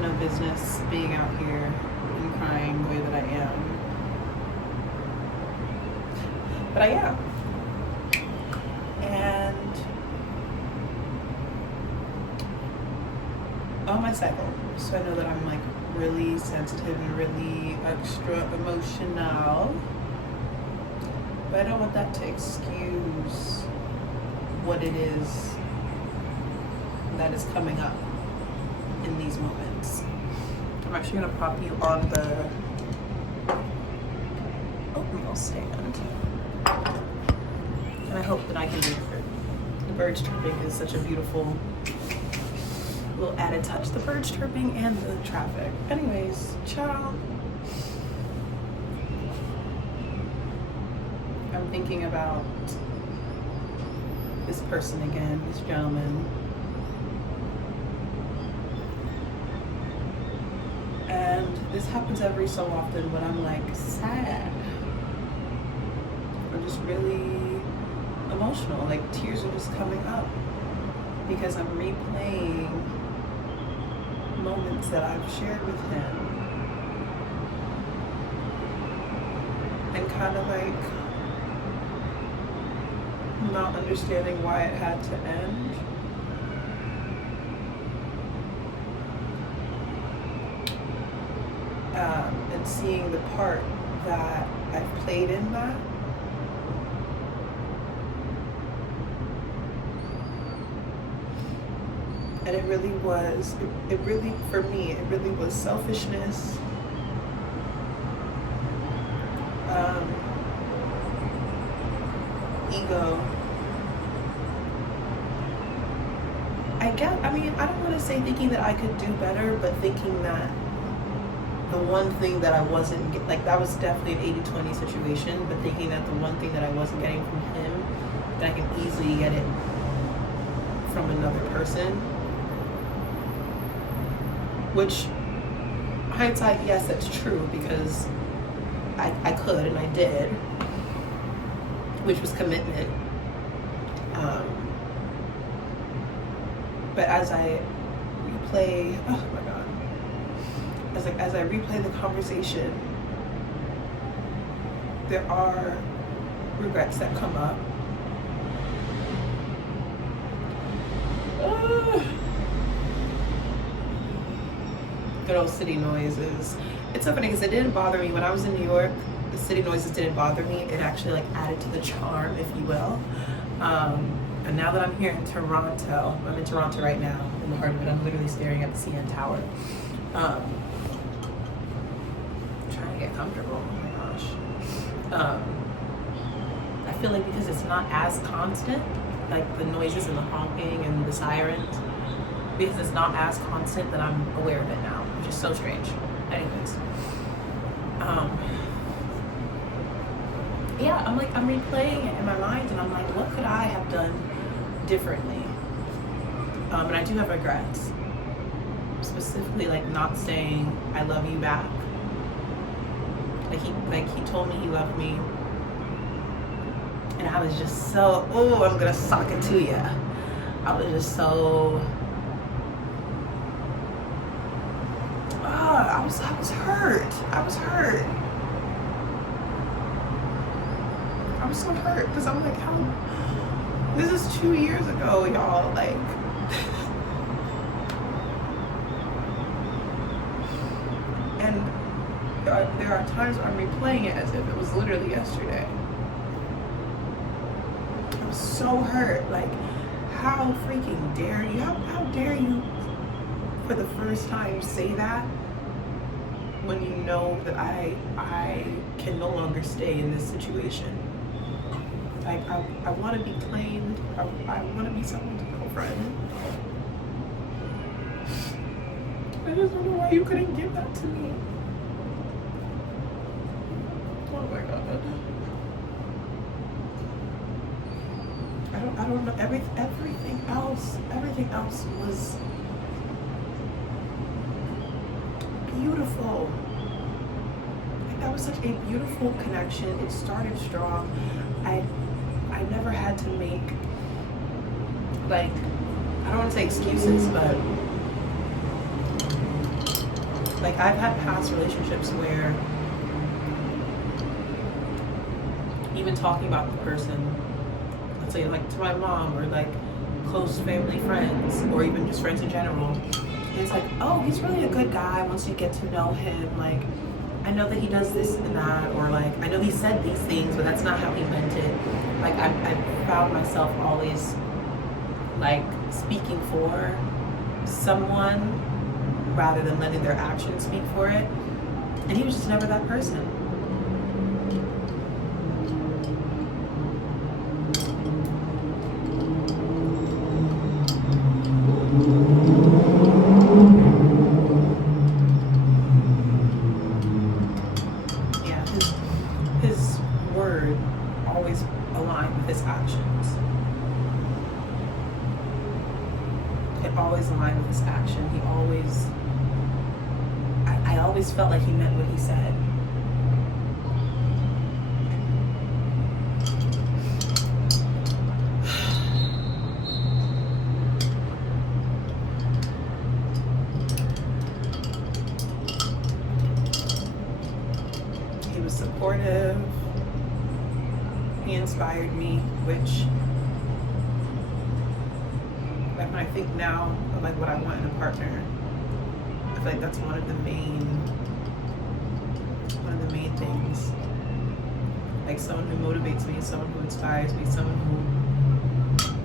no business being out here and crying the way that I am. But I am. And on my cycle, so I know that I'm like really sensitive and really extra emotional. But I don't want that to excuse what it is that is coming up in these moments. I'm actually gonna prop you on the oatmeal stand. And I hope that I can do it. The birds chirping is such a beautiful little added touch. The birds chirping and the traffic. Anyways, ciao. I'm thinking about this person again, this gentleman. And this happens every so often when I'm like sad or just really emotional, like tears are just coming up because I'm replaying moments that I've shared with him and kind of like not understanding why it had to end. And seeing the part that I've played in that. And it really was, it really, for me, it really was selfishness. Ego. I don't want to say thinking that I could do better, but thinking that the one thing that I wasn't, like that was definitely an 80-20 situation, but thinking that the one thing that I wasn't getting from him, that I can easily get it from another person. Which, hindsight, yes, that's true, because I could and I did, which was commitment. But as I replay, oh my God, as I replay the conversation, there are regrets that come up. Good old city noises. It's so funny because it didn't bother me when I was in New York. The city noises didn't bother me. It actually like added to the charm, if you will. And now that I'm here in Toronto, I'm in Toronto right now, in the heart of it. I'm literally staring at the CN Tower. Trying to get comfortable. Oh my gosh. I feel like because it's not as constant, like the noises and the honking and the sirens, because it's not as constant that I'm aware of it now, which is so strange. Anyways. Yeah, I'm replaying it in my mind and I'm like, what could I have done differently? And I do have regrets. Specifically like not saying I love you back. Like he told me he loved me. And I was just so, oh, I'm gonna sock it to you. I was just so, I was hurt. I was hurt. I was so hurt because I'm like, how? This is 2 years ago, y'all. Like, and there are times where I'm replaying it as if it was literally yesterday. I'm so hurt. Like, how freaking dare you? How dare you, for the first time, say that when you know that I can no longer stay in this situation. Like, I want to be claimed. I want to be someone's girlfriend. I just don't know why you couldn't give that to me. Oh my God. I don't know. Everything else was beautiful. Like, that was such a beautiful connection. It started strong. I never had to make, like, I don't want to say excuses, but Like, I've had past relationships where even talking about the person, let's say like to my mom or like close family friends or even just friends in general, and it's like, oh, he's really a good guy once you get to know him. Like, I know that he does this and that, or like, I know he said these things, but that's not how he meant it. Like, I found myself always like speaking for someone rather than letting their actions speak for it. And he was just never that person. Yeah, his word always aligned with his actions. It always aligned with his action. He always, I always felt like he meant what he said. He was supportive. He inspired me, which, like, when I think now of like what I want in a partner, I feel like that's one of the main things. Like, someone who motivates me, someone who inspires me, someone who,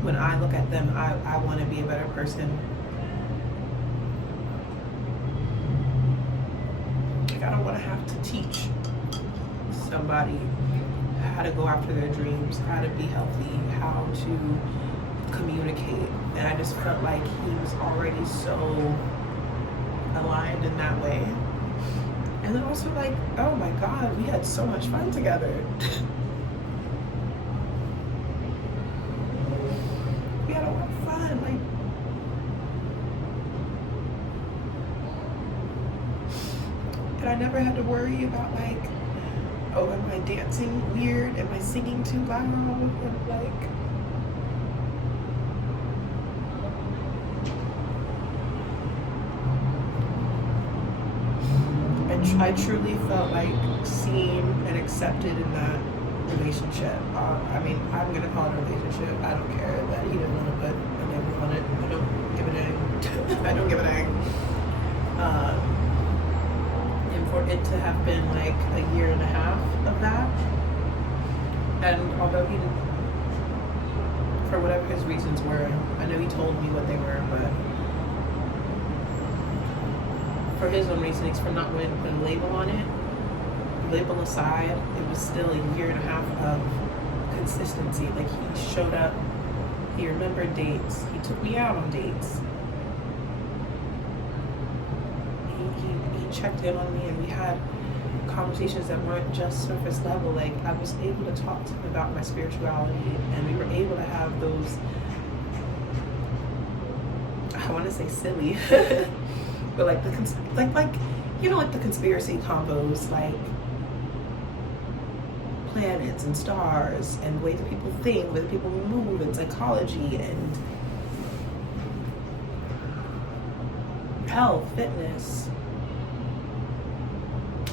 when I look at them, I want to be a better person. Like, I don't want to have to teach somebody how to go after their dreams, how to be healthy, how to communicate. And I just felt like he was already so aligned in that way. And then also, like, oh my God, we had so much fun together. We had a lot of fun. Like, and I never had to worry about, like, oh, am I dancing weird? Am I singing too loud? And like, I truly felt like seen and accepted in that relationship. I mean, I'm gonna call it a relationship. I don't care that he didn't want to put a label on it. I don't give a dang. I don't give a dang. And for it to have been like a year and a half of that, and although he didn't, for whatever his reasons were, I know he told me what they were, but for his own reasonings for not wanting to put a label on it, label aside, it was still a year and a half of consistency. Like, he showed up, he remembered dates, he took me out on dates, he checked in on me, and we had conversations that weren't just surface level. Like, I was able to talk to him about my spirituality, and we were able to have those, I want to say silly, but like like you know, like the conspiracy combos, like planets and stars and the way that people think, the way that people move, and psychology and health, fitness.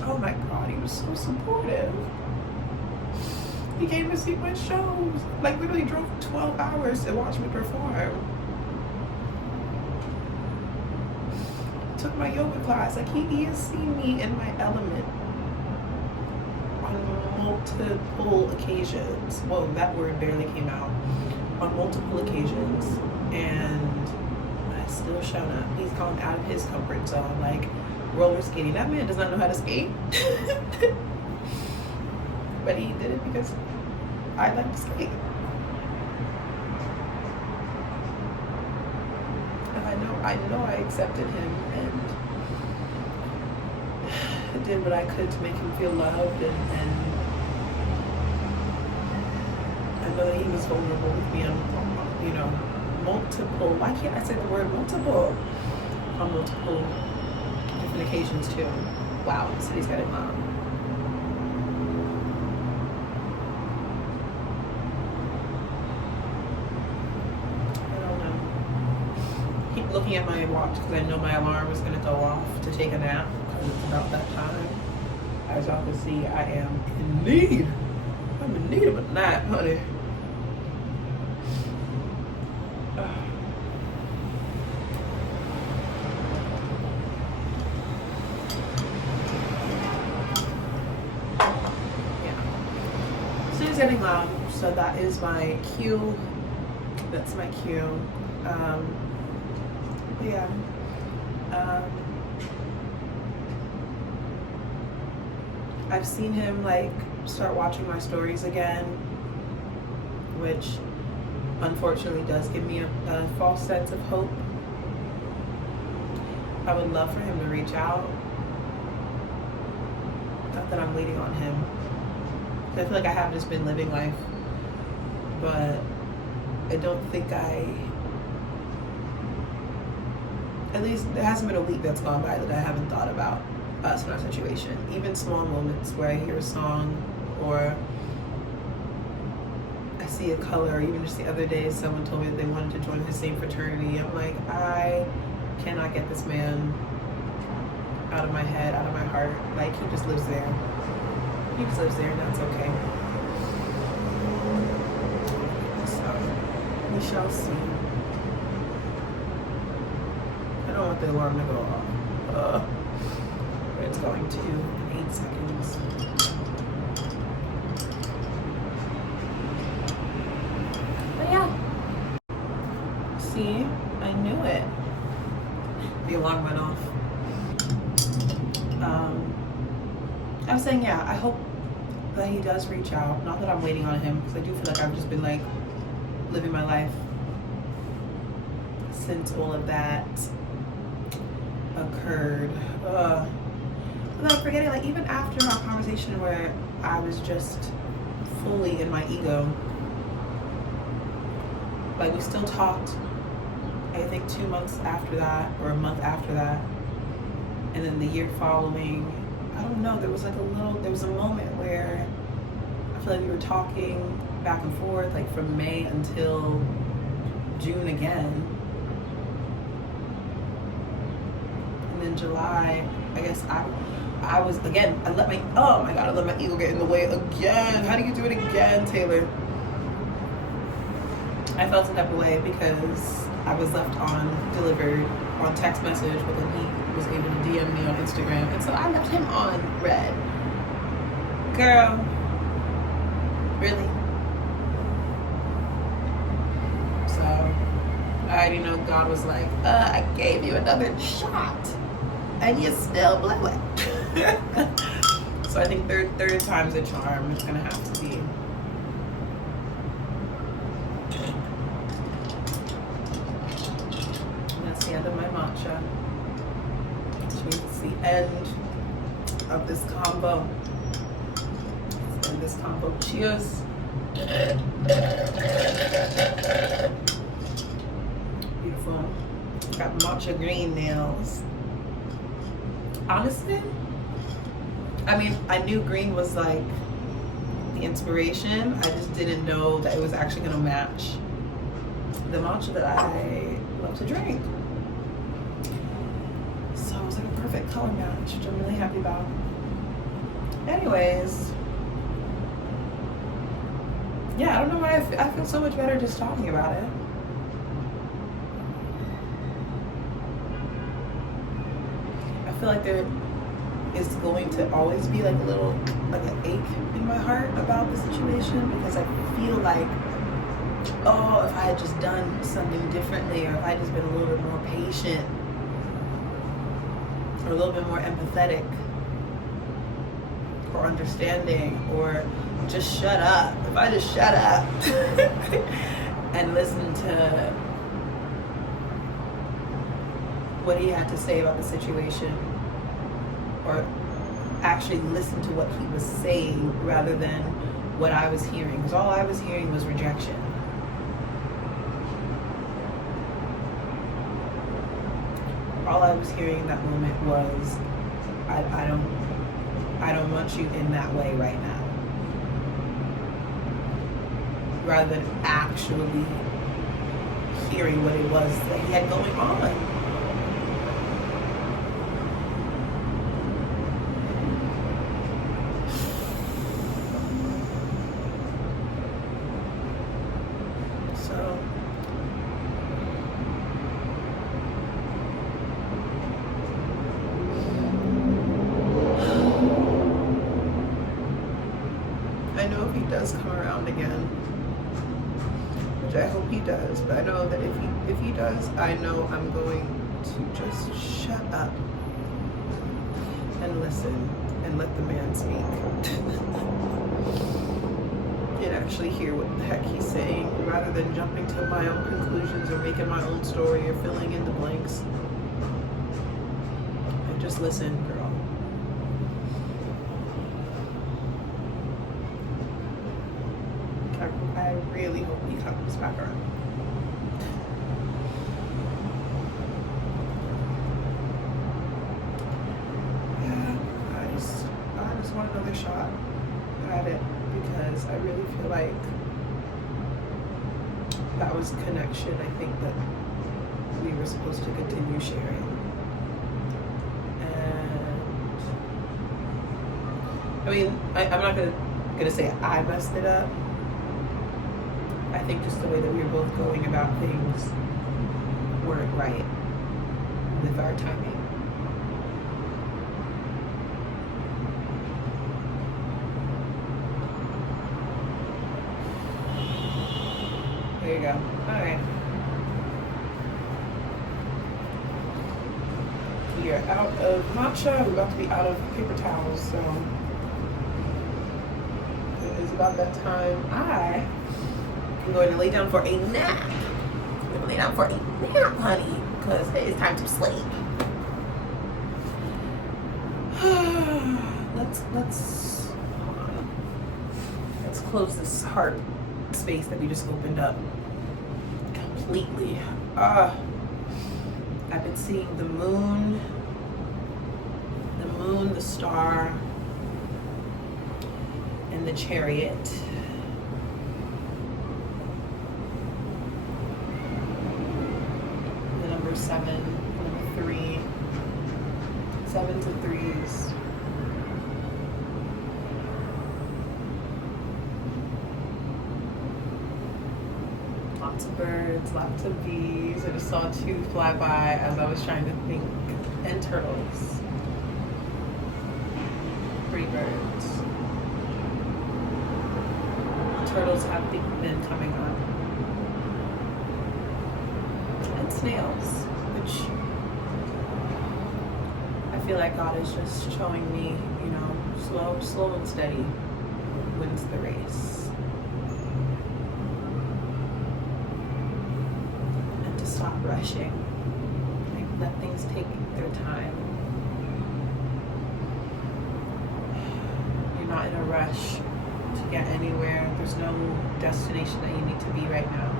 Oh my God, he was so supportive. He came to see my shows. Like, literally drove 12 hours to watch me perform. Took my yoga class. Like, he has seen me in my element on multiple occasions. Well, that word barely came out. On multiple occasions, and I still shown up. He's gone out of his comfort zone, like roller skating. That man does not know how to skate, but he did it because I like to skate. I know I accepted him and did what I could to make him feel loved, and I know that he was vulnerable with me on, you know, multiple, why can't I say the word multiple? On multiple different occasions too. Wow, so he's got it wrong. Looking at my watch because I know my alarm was going to go off to take a nap, because it's about that time. As y'all can see, I am in need. I'm in need of a nap, honey. Getting loud, so that is my cue. That's my cue. Yeah. I've seen him like start watching my stories again, which unfortunately does give me a false sense of hope. I would love for him to reach out. Not that I'm waiting on him. I feel like I have just been living life, but I don't think at least there hasn't been a week that's gone by that I haven't thought about us and our situation. Even small moments where I hear a song or I see a color, or even just the other day someone told me that they wanted to join the same fraternity. I'm like, I cannot get this man out of my head, out of my heart. Like, he just lives there. He just lives there, and that's okay. So, we shall see. I don't want the alarm to go off. But it's going to in 8 seconds. But yeah. See? I knew it. The alarm went off. I was saying, yeah, I hope that he does reach out. Not that I'm waiting on him, because I do feel like I've just been like living my life since all of that occurred. But then I'm forgetting, like, even after our conversation where I was just fully in my ego, like, we still talked, I think 2 months after that, or a month after that, and then the year following, I don't know, there was a moment where I feel like we were talking back and forth, like from May until June again. And then July, I guess I was, again, I let my ego get in the way again. How do you do it again, Taylor? I felt some type of way because I was left delivered on text message, but then he was able to DM me on Instagram, and so I left him on red. Girl, really? So I already know God was like, I gave you another shot, and you still blew it. So I think third time's a charm. It's gonna have to be. The end of my matcha, which means it's the end of this combo. Let's end this combo. Cheers. Beautiful. Got matcha green nails. Honestly, I mean, I knew green was like the inspiration. I just didn't know that it was actually gonna match the matcha that I love to drink. So it was like a perfect color match, which I'm really happy about. Anyways, yeah, I don't know why I feel so much better just talking about it. I feel like there is going to always be like an ache in my heart about the situation, because I feel like, oh, if I had just done something differently, or if I had just been a little bit more patient, or a little bit more empathetic, or understanding, or just shut up. If I just shut up and listen to what he had to say about the situation, or actually listen to what he was saying rather than what I was hearing, because all I was hearing was rejection. All I was hearing in that moment was, I don't want you in that way right now. Rather than actually hearing what it was that he had going on. which I hope he does, but I know that if he does, I know I'm going to just shut up and listen and let the man speak and actually hear what the heck he's saying, rather than jumping to my own conclusions or making my own story or filling in the blanks. And just listen, girl. I really hope he comes back around. Yeah, I just want another shot at it, because I really feel like that was connection. I think that we were supposed to continue sharing. And I mean, I'm not gonna say I messed it up. I think just the way that we were both going about things weren't right with our timing. There you go. All right. We are out of matcha. We're about to be out of paper towels, so it is about that time. I'm going to lay down for a nap. I'm going to lay down for a nap, honey, because it is time to sleep. Let's close this heart space that we just opened up completely. I've been seeing the moon, the star, and the chariot. The number 7, number 3, 7s and 3s. Lots of birds, lots of bees. I just saw 2 fly by as I was trying to think. And turtles. Pretty birds. Turtles have been coming on. And snails, which I feel like God is just showing me, slow and steady wins the race. Stop rushing. Like, let things take their time. You're not in a rush to get anywhere. There's no destination that you need to be right now.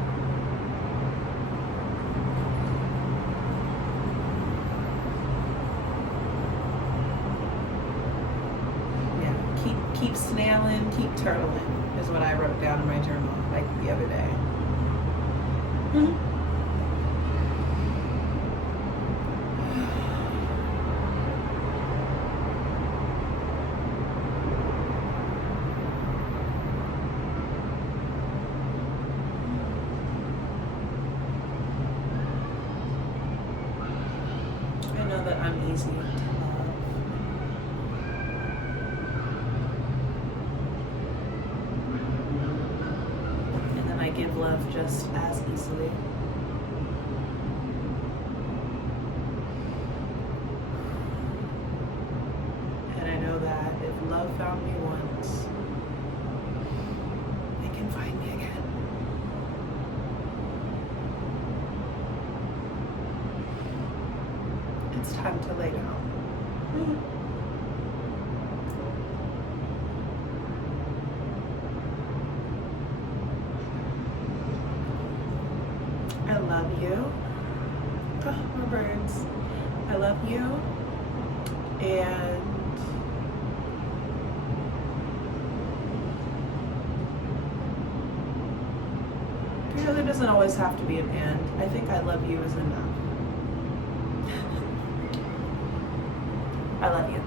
Yeah, keep snailing, keep turtling is what I wrote down in my journal like the other day. Mm-hmm. That I'm easy to love. And then I give love just as easily. And I know that if love found me once, it can find me again. It's time to lay down. I love you. Oh, more birds. I love you. And it really doesn't always have to be an and. I think I love you is enough. I love you.